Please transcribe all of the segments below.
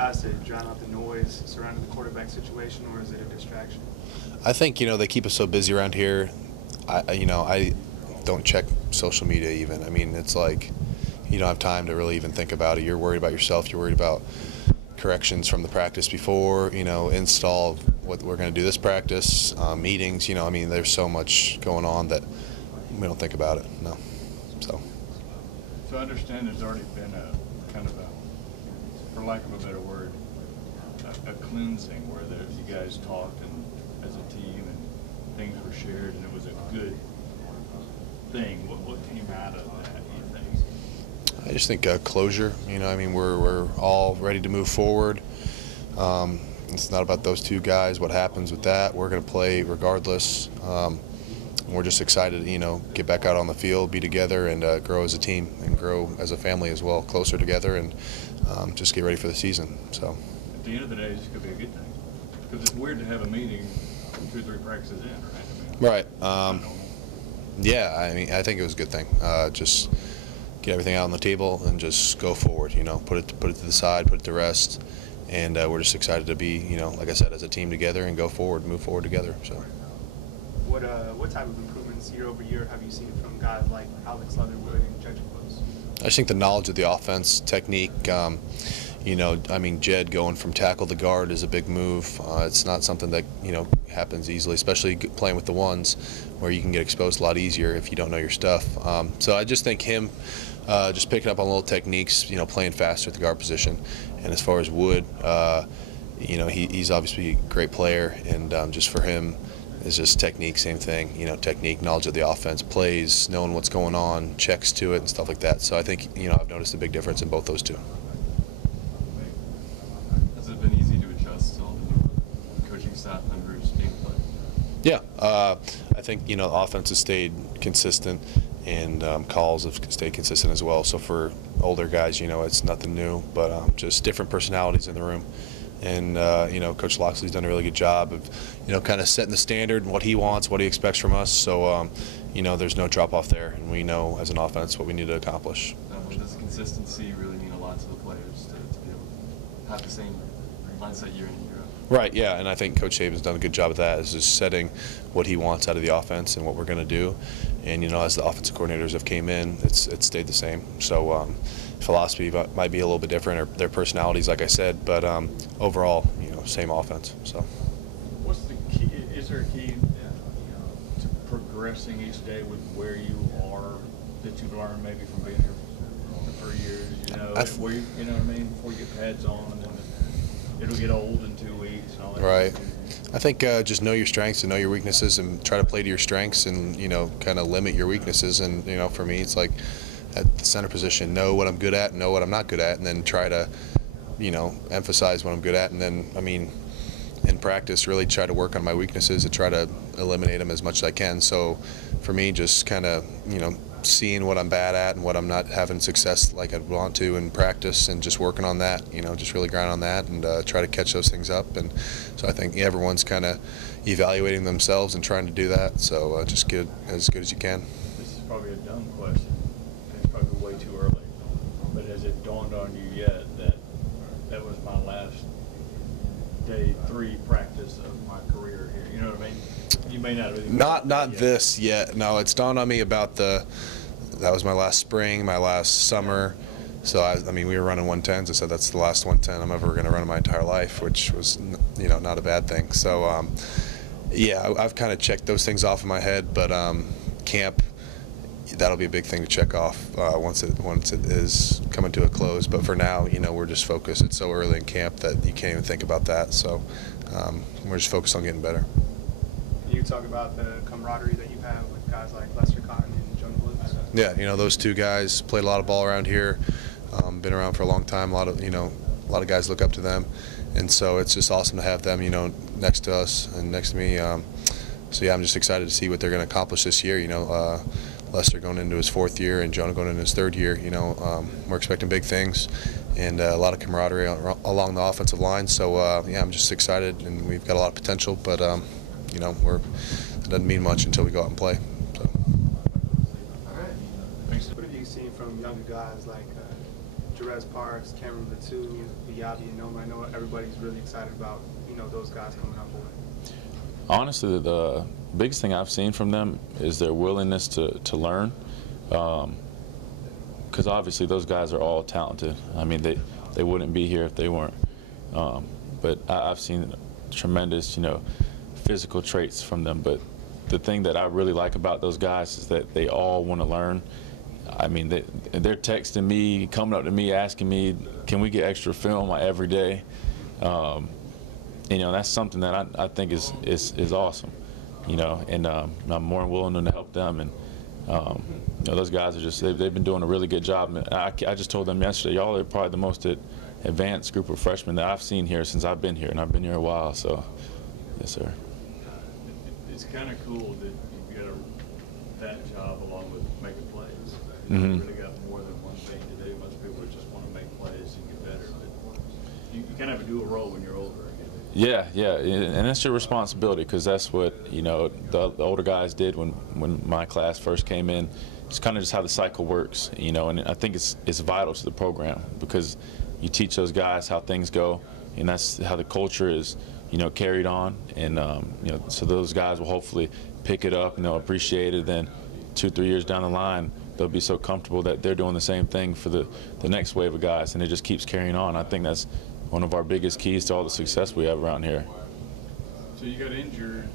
guys to drown out the noise surrounding the quarterback situation, or is it a distraction? I think, they keep us so busy around here. I don't check social media even. I mean, it's like you don't have time to really even think about it. You're worried about yourself. You're worried about corrections from the practice before, install what we're going to do this practice, meetings. I mean, there's so much going on that we don't think about it. No. So I understand there's already been a kind of a, for lack of a better word, a cleansing where you guys talked and as a team and things were shared and it was a good thing. What came out of that, do you think? I just think closure. I mean, we're all ready to move forward. It's not about those two guys. What happens with that? We're going to play regardless. We're just excited to, get back out on the field, be together, and grow as a team and grow as a family as well, closer together, and just get ready for the season. So. At the end of the day, this could be a good thing because it's weird to have a meeting 2 or 3 practices in, right? Right. Yeah. I mean, I think it was a good thing. Just get everything out on the table and just go forward. Put it to the side, put it to rest, and we're just excited to be, like I said, as a team together and go forward, move forward together. So. What type of improvements year over year have you seen from guys like Alex Leatherwood and Judge Close? I think the knowledge of the offense, technique. I mean, Jed going from tackle to guard is a big move. It's not something that happens easily, especially playing with the ones, where you can get exposed a lot easier if you don't know your stuff. So I just think him just picking up on little techniques, playing faster at the guard position. And as far as Wood, he's obviously a great player, and just for him. It's just technique, same thing. Technique, knowledge of the offense, plays, knowing what's going on, checks to it, and stuff like that. So I think, I've noticed a big difference in both those two. Has it been easy to adjust to all the new coaching staff members being played? Yeah, I think, the offense has stayed consistent, and calls have stayed consistent as well. So for older guys, it's nothing new, but just different personalities in the room. And, Coach Loxley's done a really good job of, kind of setting the standard and what he wants, what he expects from us. So, there's no drop-off there, and we know as an offense what we need to accomplish. Does consistency really mean a lot to the players to be able to have the same mindset year in and year out? Right, yeah, and I think Coach Saban's done a good job of that, is just setting what he wants out of the offense and what we're going to do. And, as the offensive coordinators have came in, it's stayed the same. So, philosophy might be a little bit different, or their personalities, like I said, but overall, same offense. So, what's the key? Is there a key to progressing each day with where you are that you've learned maybe from being here for years? Where you know what I mean? Before you get pads on, and then it'll get old in 2 weeks and all that. Right. I think just know your strengths and know your weaknesses, and try to play to your strengths, and kind of limit your weaknesses. And for me, it's like, at the center position, know what I'm good at, know what I'm not good at, and then try to, emphasize what I'm good at. And then, in practice, really try to work on my weaknesses and try to eliminate them as much as I can. So for me, just kind of, seeing what I'm bad at and what I'm not having success like I'd want to in practice, and just working on that, just really grind on that, and try to catch those things up. And so I think everyone's kind of evaluating themselves and trying to do that. So just get as good as you can. This is probably a dumb question. Way too early, but has it dawned on you yet that that was my last day 3 practice of my career here? You know what I mean? You may not have not this yet. No, it's dawned on me about that was my last spring, my last summer. So I mean, we were running 110s. I said that's the last 110 I'm ever going to run in my entire life, which was not a bad thing. So yeah, I've kind of checked those things off in my head, but camp. That'll be a big thing to check off once it is coming to a close. But for now, we're just focused. It's so early in camp that you can't even think about that. So we're just focused on getting better. Can you talk about the camaraderie that you have with guys like Lester Cotton and Jonah Woods? Yeah, those two guys played a lot of ball around here. Been around for a long time. A lot of guys look up to them, and so it's just awesome to have them, next to us and next to me. So yeah, I'm just excited to see what they're going to accomplish this year. Lester going into his 4th year and Jonah going into his 3rd year. We're expecting big things, and a lot of camaraderie along the offensive line. So yeah, I'm just excited, and we've got a lot of potential. But it doesn't mean much until we go out and play. So. All right. What have you seen from younger guys like Perez Parks, Cameron Latu, Yabi, and Noma. I know everybody's really excited about, those guys coming on board. Honestly, the biggest thing I've seen from them is their willingness to learn. Because obviously those guys are all talented. I mean, they wouldn't be here if they weren't. But I've seen tremendous, physical traits from them. But the thing that I really like about those guys is that they all want to learn. I mean, they're texting me, coming up to me, asking me, can we get extra film every day? That's something that I think is awesome, and I'm more than willing to help them. And those guys are they've been doing a really good job. And I just told them yesterday, y'all are probably the most advanced group of freshmen that I've seen here since I've been here, and I've been here a while. So, yes, sir. It's kind of cool that you got that job along with making plays. Mm-hmm. You really got more than one thing to do. Most people just want to make plays and get better, but you kind of have a dual role when you're older. Yeah, and that's your responsibility, because that's what the older guys did when my class first came in. It's kind of just how the cycle works, and I think it's vital to the program, because you teach those guys how things go, and that's how the culture is, carried on, and so those guys will hopefully pick it up and they'll appreciate it. Then 2-3 years down the line, they'll be so comfortable that they're doing the same thing for the next wave of guys, and it just keeps carrying on. I think that's one of our biggest keys to all the success we have around here. So you got injured,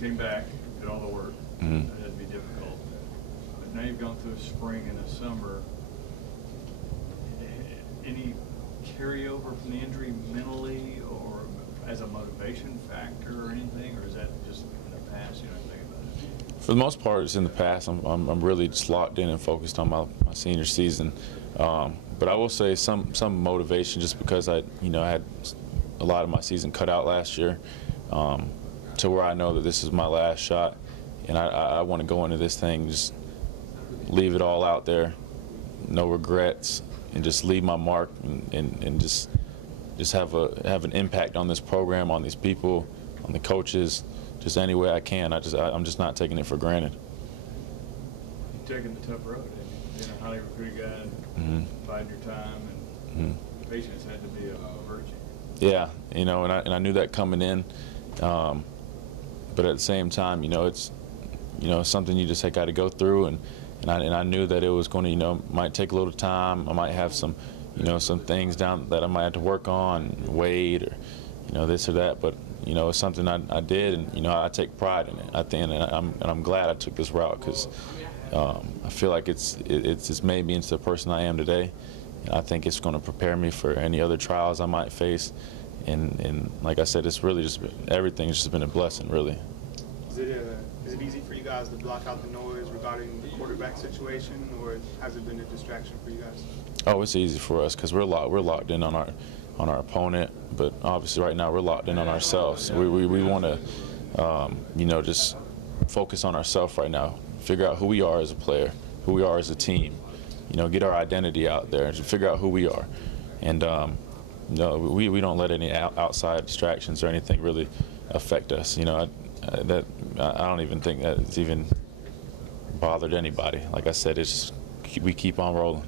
came back, did all the work. Mm-hmm. That had to be difficult. But now you've gone through a spring and a summer. Any carryover from the injury mentally or as a motivation factor or anything, or is that just in the past, you don't think about it? For the most part, it's in the past. I'm really just locked in and focused on my senior season. But I will say some motivation, just because I had a lot of my season cut out last year, to where I know that this is my last shot, and I want to go into this thing, just leave it all out there, no regrets, and just leave my mark and just have an impact on this program, on these people, on the coaches, just any way I can. I'm just not taking it for granted. You're taking the tough road, and being a highly recruited guy, Mm-hmm. biding your time, and patience had to be a virtue. Yeah, and I knew that coming in, but at the same time, it's something you just got to go through, and I knew that it was going to might take a little time. I might have some some things down that I might have to work on, weight, or this or that, but it's something I did, and I take pride in it. I think, and I'm glad I took this route, because I feel like it's made me into the person I am today. And I think it's going to prepare me for any other trials I might face. And like I said, it's really just everything's just been a blessing, really. Is it easy for you guys to block out the noise regarding the quarterback situation, or has it been a distraction for you guys? Oh, it's easy for us, because we're locked in on our opponent, but obviously right now we're locked in on ourselves. We want to just focus on ourselves right now. Figure out who we are as a player, who we are as a team, get our identity out there and figure out who we are. And, we don't let any outside distractions or anything really affect us. I don't even think that it's even bothered anybody. Like I said, we keep on rolling.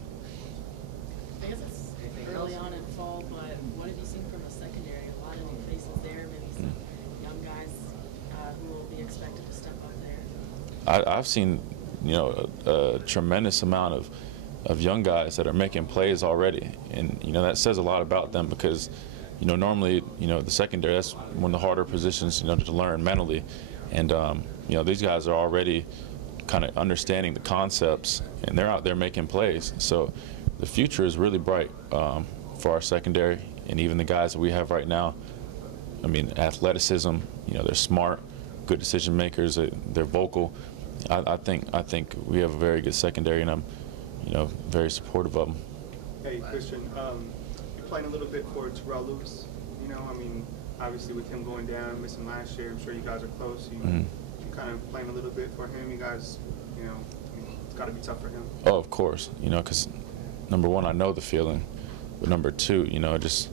I guess it's early on in fall, but what have you seen from the secondary? A lot of new faces there, maybe some young guys who will be expected to step up there. I've seen, a tremendous amount of young guys that are making plays already, and that says a lot about them, because normally the secondary, that's one of the harder positions to learn mentally, and these guys are already kind of understanding the concepts, and they're out there making plays. So the future is really bright for our secondary, and even the guys that we have right now. I mean, athleticism, they're smart, good decision makers, they're vocal. I think we have a very good secondary, and I'm very supportive of them. Hey, Christian, you're playing a little bit for Terrell Lewis. Obviously with him going down, missing last year, I'm sure you guys are close. You kind of playing a little bit for him. You guys, it's got to be tough for him. Oh, of course, because number one, I know the feeling, but number two, just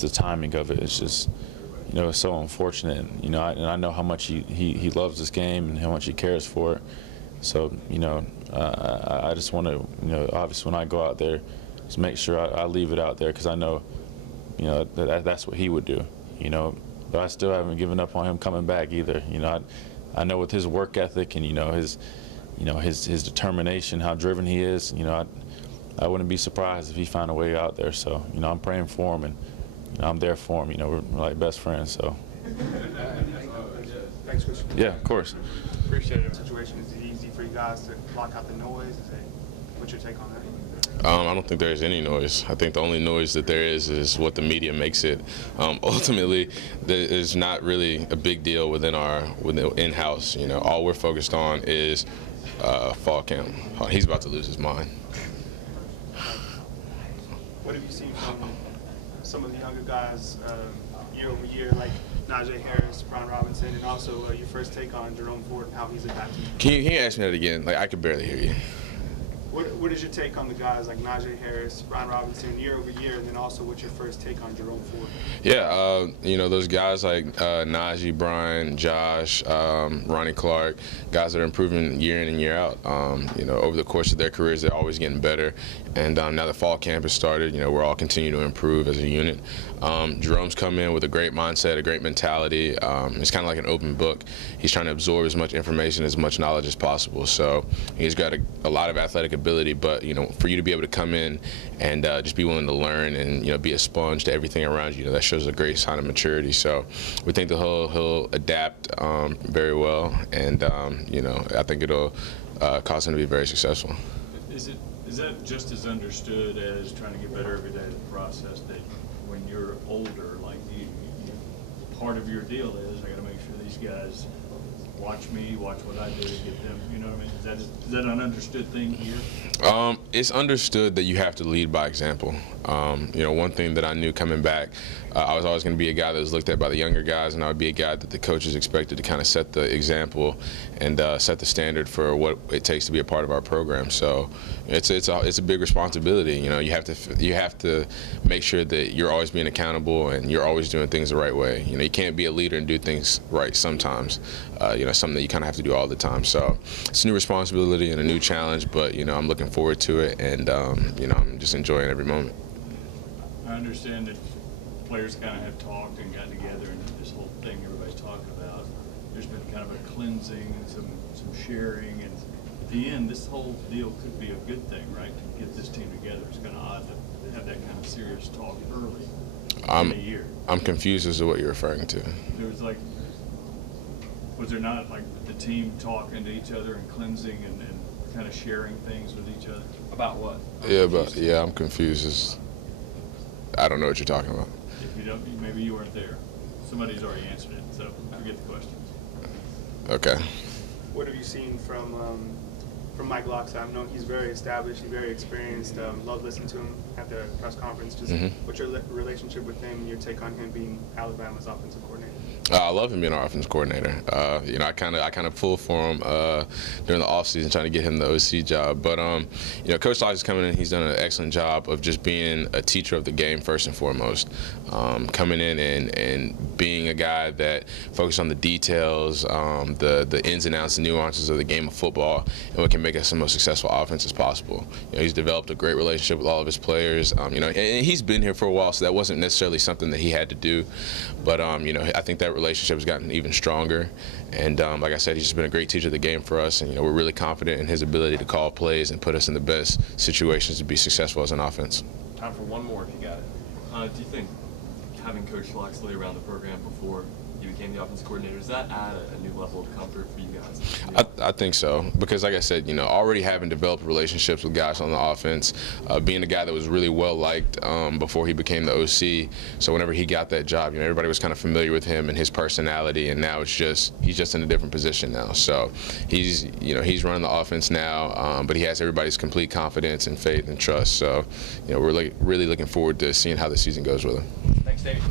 the timing of it. It's just, it's so unfortunate. And I know how much he loves this game and how much he cares for it. So, I just want to, obviously when I go out there, just make sure I leave it out there, because I know, you know, that's what he would do, you know. But I still haven't given up on him coming back either. You know, I know with his work ethic and, you know, his determination, how driven he is, you know, I wouldn't be surprised if he found a way out there. So, you know, I'm praying for him, and, you know, I'm there for him. You know, we're like best friends. So. Thanks, Christian. Yeah, of course. Appreciate it. Situation, is it easy for you guys to block out the noise? What's your take on that? I don't think there's any noise. I think the only noise that there is what the media makes it. Ultimately, there's not really a big deal within in-house. You know, all we're focused on is fall camp. He's about to lose his mind. What have you seen from some of the younger guys year over year, like Najee Harris, Brian Robinson, and also your first take on Jerome Ford and how he's adapting? Can you ask me that again? Like, I could barely hear you. What is your take on the guys like Najee Harris, Brian Robinson, year over year, and then also what's your first take on Jerome Ford? Yeah, you know, those guys like Najee, Brian, Josh, Ronnie Clark, guys that are improving year in and year out. You know, over the course of their careers, they're always getting better. And now the fall camp has started. You know, we're all continuing to improve as a unit. Jerome's come in with a great mindset, a great mentality. It's kind of like an open book. He's trying to absorb as much information, as much knowledge as possible. So he's got a lot of athletic ability, but, you know, for you to be able to come in and just be willing to learn and, you know, be a sponge to everything around you, that shows a great sign of maturity. So we think he'll adapt very well, and, you know, I think it'll cause him to be very successful. Is that just as understood as trying to get better every day, the process that when you're older, like you part of your deal is, I got to make sure these guys watch me, watch what I do, get them, you know what I mean? Is that an understood thing here? It's understood that you have to lead by example. You know, one thing that I knew coming back, I was always going to be a guy that was looked at by the younger guys, and I would be a guy that the coaches expected to kind of set the example and set the standard for what it takes to be a part of our program. So it's a big responsibility. You know, you have to make sure that you're always being accountable and you're always doing things the right way. You know, you can't be a leader and do things right sometimes. You know, something that you kind of have to do all the time. So it's a new responsibility and a new challenge, but, you know, I'm looking forward to it, and, you know, I'm just enjoying every moment. I understand that players kind of have talked and gotten together, and this whole thing everybody's talking about, there's been kind of a cleansing and some sharing, and at the end, this whole deal could be a good thing, right, to get this team together. It's kind of odd to have that kind of serious talk early in the year. I'm confused as to what you're referring to. Was there not, like, the team talking to each other and cleansing and kind of sharing things with each other? About what? I'm confused. I don't know what you're talking about. If you don't, maybe you weren't there. Somebody's already answered it, so forget the questions. Okay. What have you seen from Mike Locksley? I know he's very established, he's very experienced. Love listening to him at the press conference. Just what's your relationship with him, your take on him being Alabama's offensive coordinator? I love him being our offensive coordinator. You know, I kind of pulled for him during the offseason, trying to get him the OC job. But you know, Coach Locksley's coming in. He's done an excellent job of just being a teacher of the game first and foremost. Coming in and being a guy that focuses on the details, the ins and outs, the nuances of the game of football, and what can make us the most successful offense as possible. You know, he's developed a great relationship with all of his players. You know, and he's been here for a while, so that wasn't necessarily something that he had to do. But you know, I think that relationship has gotten even stronger, and like I said, he's just been a great teacher of the game for us, and, you know, we're really confident in his ability to call plays and put us in the best situations to be successful as an offense. Time for one more if you got it. Do you think having Coach Locksley around the program before you became the offensive coordinator, does that add a new level of comfort for you guys? I think so, because like I said, you know, already having developed relationships with guys on the offense, being a guy that was really well liked before he became the OC, so whenever he got that job, you know, everybody was kind of familiar with him and his personality, and now he's just in a different position now. So he's running the offense now, but he has everybody's complete confidence and faith and trust. So, you know, we're really looking forward to seeing how the season goes with him. Thanks, Damien.